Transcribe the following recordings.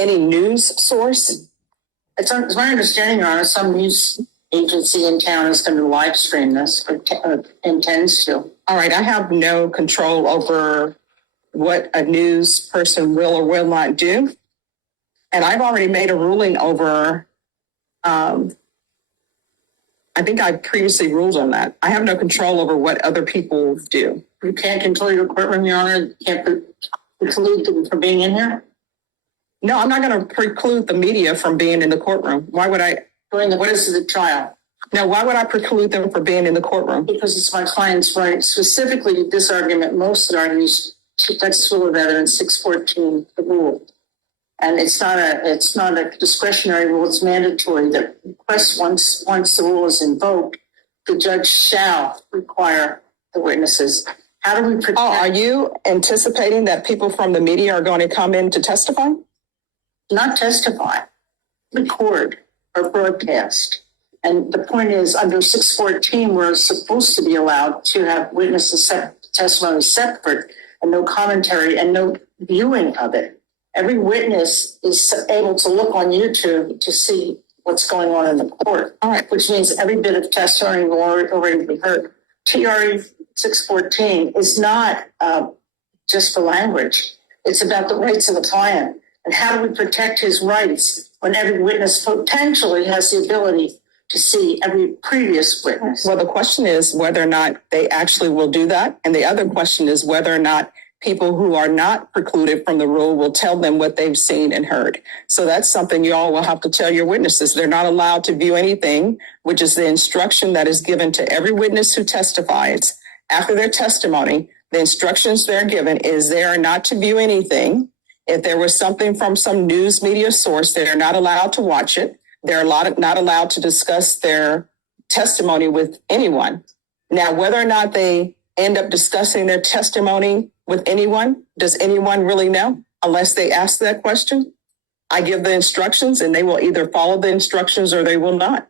any news source? It's my understanding, Your Honor, some news agency in town is going to live stream this or intends to. All right, I have no control over what a news person will or will not do. And I've already made a ruling over, I think I previously ruled on that. I have no control over what other people do. You can't control your courtroom, Your Honor? You can't preclude them from being in here? No, I'm not going to preclude the media from being in the courtroom. Why would I? During the witness of the trial. No, why would I preclude them from being in the courtroom? Because it's my client's right. Specifically, this argument, most argues text rule of evidence 614, the rule. And it's not a discretionary rule, it's mandatory that once the rule is invoked, the judge shall require the witnesses. How do we protect? Oh, are you anticipating that people from the media are going to come in to testify? Not testify, record or broadcast. And the point is, under 614, we're supposed to be allowed to have witnesses testimony separate and no commentary and no viewing of it. Every witness is able to look on YouTube to see what's going on in the court, which means every bit of testimony will already be heard. TRE 614 is not just for language. It's about the rights of the client. And how do we protect his rights when every witness potentially has the ability to see every previous witness? Well, the question is whether or not they actually will do that. And the other question is whether or not people who are not precluded from the rule will tell them what they've seen and heard. So that's something you all will have to tell your witnesses. They're not allowed to view anything, which is the instruction that is given to every witness who testifies. After their testimony, the instructions they're given is they are not to view anything. If there was something from some news media source, they're not allowed to watch it. They're not allowed to discuss their testimony with anyone. Now, whether or not they end up discussing their testimony with anyone, does anyone really know unless they ask that question? I give the instructions and they will either follow the instructions or they will not.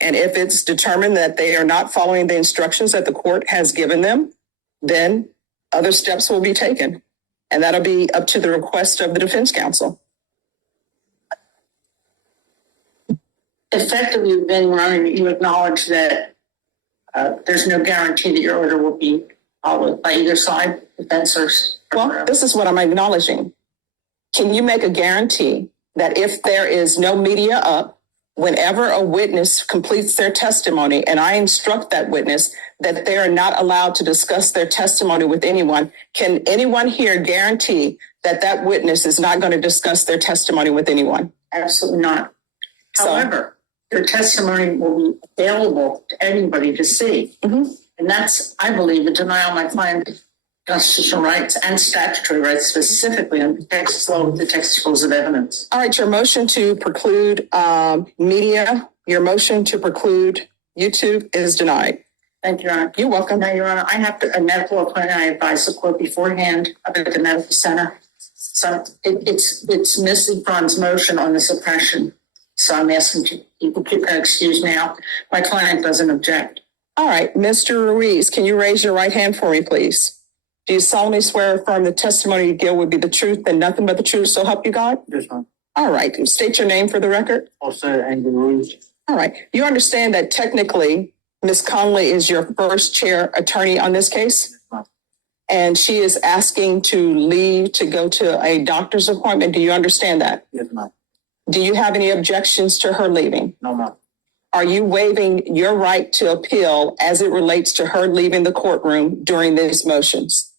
And if it's determined that they are not following the instructions that the court has given them, then other steps will be taken. And that'll be up to the request of the defense counsel. Effectively, then, Ron, you acknowledge that there's no guarantee that your order will be followed by either side, defense or... Well, this is what I'm acknowledging. Can you make a guarantee that if there is no media up, whenever a witness completes their testimony and I instruct that witness that they are not allowed to discuss their testimony with anyone, can anyone here guarantee that that witness is not going to discuss their testimony with anyone? Absolutely not. However, their testimony will be available to anybody to see. Mm-hmm. And that's, I believe, a denial of my client's constitutional rights and statutory rights, specifically under Texas law with the Texas Rules of Evidence. All right, your motion to preclude media, your motion to preclude YouTube is denied. Thank you, Your Honor. You're welcome. Now, Your Honor, I have a medical appointment. I advised the court beforehand about the medical center. So it's Ms. Braun's motion on the suppression. So I'm asking people to excuse now. My client doesn't object. All right, Mr. Ruiz, can you raise your right hand for me, please? Do you solemnly swear or affirm the testimony you give would be the truth and nothing but the truth, so help you God? Yes, ma'am. All right, state your name for the record. Also, Andrew Ruiz. All right, you understand that technically Ms. Conley is your first chair attorney on this case? Yes, ma'am. And she is asking to leave to go to a doctor's appointment. Do you understand that? Yes, ma'am. Do you have any objections to her leaving? No, ma'am. Are you waiving your right to appeal as it relates to her leaving the courtroom during these motions?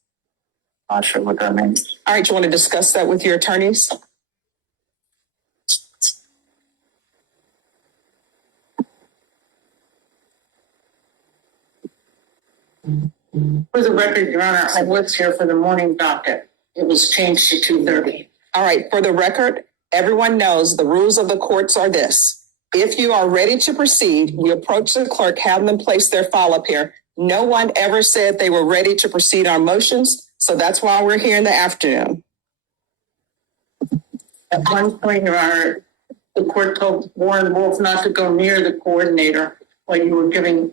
Not sure what that means. All right, you want to discuss that with your attorneys? For the record, Your Honor, I was here for the morning docket. It was changed to 2:30. All right, for the record, everyone knows the rules of the courts are this. If you are ready to proceed, you approach the clerk, have them place their file up here. No one ever said they were ready to proceed on motions, so that's why we're here in the afternoon. At one point, Your Honor, the court told Warren Wolf not to go near the coordinator while you were giving,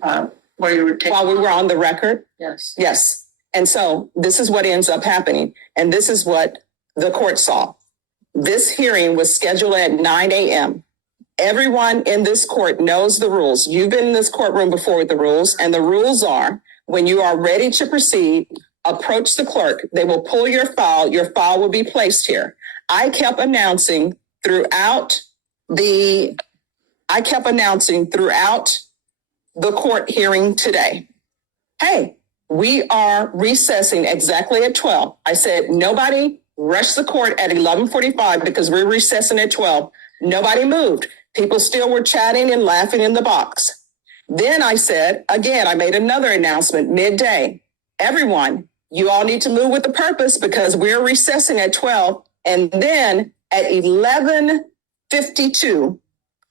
while you were taking. While we were on the record? Yes. Yes. And so this is what ends up happening. And this is what the court saw. This hearing was scheduled at 9 a.m. Everyone in this court knows the rules. You've been in this courtroom before with the rules, and the rules are when you are ready to proceed, approach the clerk. They will pull your file. Your file will be placed here. I kept announcing throughout the court hearing today, hey, we are recessing exactly at 12. I said, nobody rush the court at 11:45 because we're recessing at 12. Nobody moved. People still were chatting and laughing in the box. Then I said, again, I made another announcement midday. Everyone, you all need to move with the purpose because we're recessing at 12. And then at 11:52,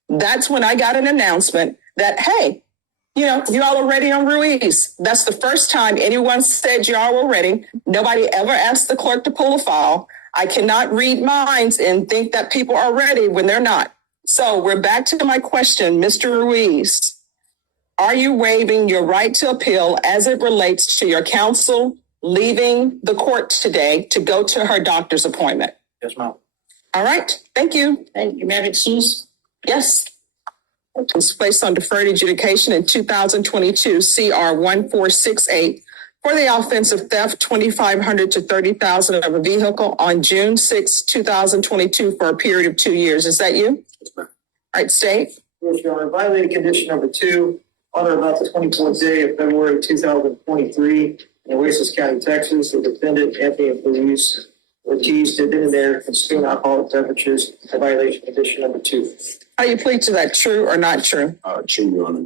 that's when I got an announcement that, hey, you all are ready on Ruiz. That's the first time anyone said y'all were ready. Nobody ever asked the clerk to pull a file. I cannot read minds and think that people are ready when they're not. So we're back to my question, Mr. Ruiz. Are you waiving your right to appeal as it relates to your counsel leaving the court today to go to her doctor's appointment? Yes, ma'am. All right. Thank you. Thank you. May I have excuse? Yes. It was placed on deferred adjudication in 2022 CR 1468 for the offense of theft $2,500 to $30,000 of a vehicle on June 6, 2022 for a period of 2 years. Is that you? Yes, ma'am. All right, state. Yes, Your Honor. Violated condition number 2 on or about the 24th day of February 2023 in Oasis County, Texas. The defendant, Anthony Ruiz Ortiz, did in there consume alcoholic beverages. A violation condition number 2. How you plead to that, true or not true? True, Your Honor.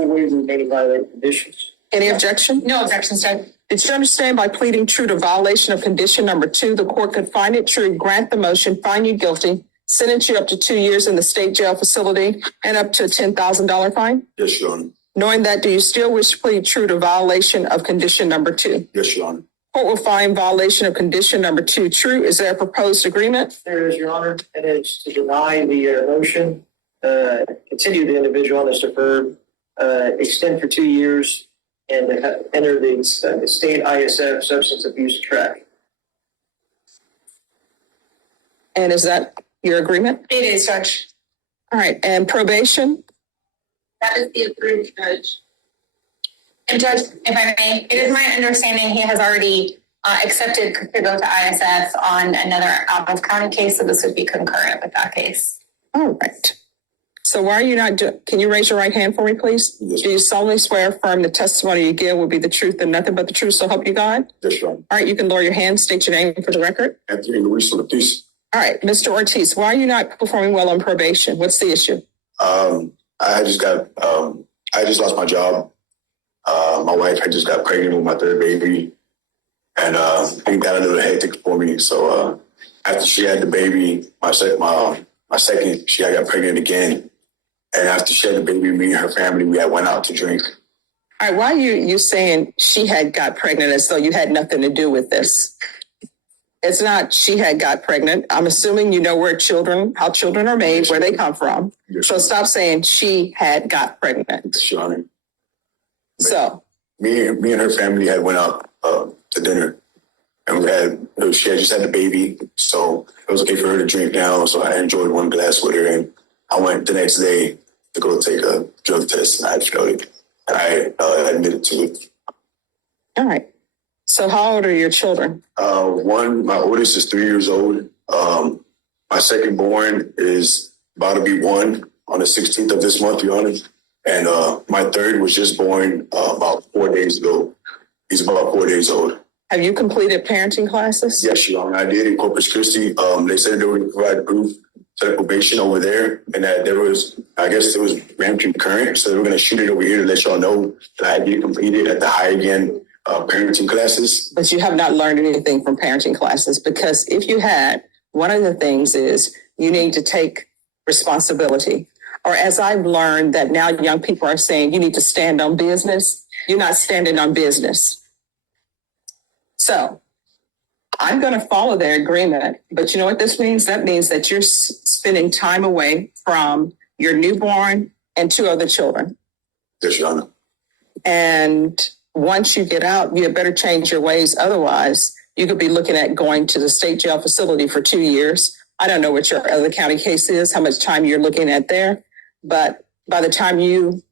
I waive the remaining violated conditions. Any objection? No objections, Judge. Did you understand by pleading true to violation of condition number 2, the court could find it true, grant the motion, find you guilty, sentence you up to 2 years in the state jail facility, and up to a $10,000 fine? Yes, Your Honor. Knowing that, do you still wish to plead true to violation of condition number 2? Yes, Your Honor. Court will find violation of condition number 2 true. Is there a proposed agreement? There is, Your Honor, and it's to deny the motion, continue the individual on this deferred, extend for 2 years, and enter the state ISF substance abuse track. And is that your agreement? It is, Judge. All right. And probation? That is the approved, Judge. And Judge, if I may, it is my understanding he has already accepted to go to ISF on another out-of-county case, so this would be concurrent with that case. All right. So why are you not, can you raise your right hand for me, please? Yes. Do you solemnly swear affirm the testimony you give will be the truth and nothing but the truth, so help you God? Yes, Your Honor. All right, you can lower your hand, state your name for the record. Anthony Ruiz Ortiz. All right, Mr. Ortiz, why are you not performing well on probation? What's the issue? I just lost my job. My wife had just got pregnant with my third baby, and it got a little hectic for me. So after she had the baby, my second, she got pregnant again. And after she had the baby, me and her family, we had went out to drink. All right, why are you saying she had got pregnant as though you had nothing to do with this? It's not she had got pregnant. I'm assuming you know how children are made, where they come from. Yes, So stop saying she had got pregnant. Yes, Your Honor. So, Me and her family had went out to dinner, and she had just had the baby, so it was okay for her to drink now. So I enjoyed one glass with her, and I went the next day to go take a drug test, and I failed it. And I admitted to it. all right. So how old are your children? My oldest is 3 years old. My second born is about to be 1 on the 16th of this month, Your Honor. And my third was just born about 4 days ago. He's about 4 days old. Have you completed parenting classes? Yes, Your Honor, I did in Corpus Christi. They said they would provide proof to the probation over there, and that there was ran concurrent, so they were going to shoot it over here to let y'all know that I did complete it at the High Again parenting classes. But you have not learned anything from parenting classes, because if you had, one of the things is you need to take responsibility. Or as I've learned that now young people are saying, you need to stand on business. You're not standing on business. So I'm going to follow their agreement. But you know what this means? That means that you're spending time away from your newborn and 2 other children. Yes, Your Honor. And once you get out, you had better change your ways. Otherwise, you could be looking at going to the state jail facility for 2 years, I don't know what your other county case is, how much time you're looking at there, but by the time you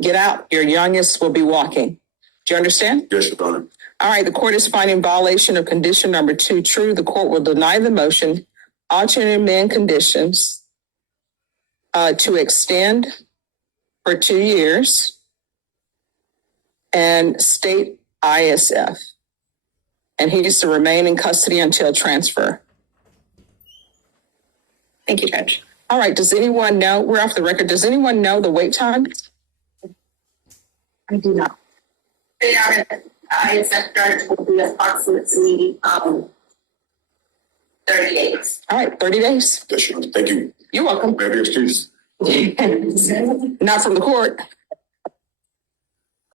get out, your youngest will be walking. Do you understand? Yes, Your Honor. All right, the court is finding violation of condition number 2 true. The court will deny the motion, alternate amend conditions to extend for 2 years and state ISF. And he is to remain in custody until transfer. Thank you, Judge. All right, does anyone know, we're off the record, does anyone know the wait time? I do not. The ISF judge will be approximately 30 days. All right, 30 days. Yes, Your Honor. Thank you. You're welcome. May I be excused? Not from the court.